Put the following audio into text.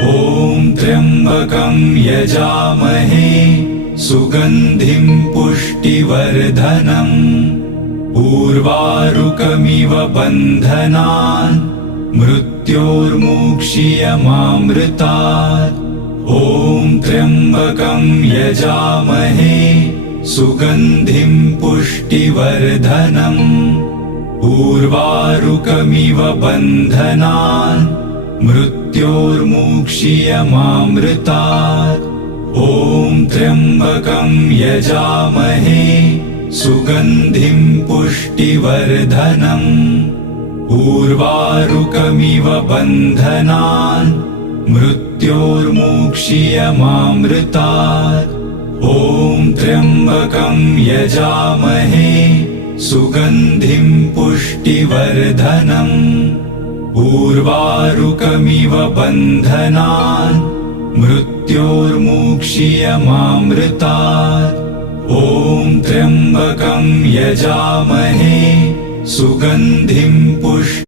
ॐ त्र्यम्बकं यजामहे सुगन्धिं पुष्टिवर्धनम् उर्वारुकमिव बन्धनान् मृत्योर्मुक्षीयमामृतात्। ॐ त्र्यम्बकं यजामहे सुगन्धिं पुष्टिवर्धनम् उर्वारुकमिव बन्धनान् मृत्योर्मुक्षीयमामृतात्। ॐ त्र्यम्बकं यजामहे सुगन्धिं पुष्टिवर्धनम् उर्वारुकमिव बन्धनान् मृत्योर्मुक्षीयमामृतात्। ॐ त्र्यम्बकं यजामहे सुगन्धिं पुष्टिवर्धनम् उर्वारुकमिव बन्धनान् मृत्योर्मुक्षीयमामृतात्। ॐ त्र्यम्बकं यजामहे सुगन्धिं पुष्टिवर्धनम्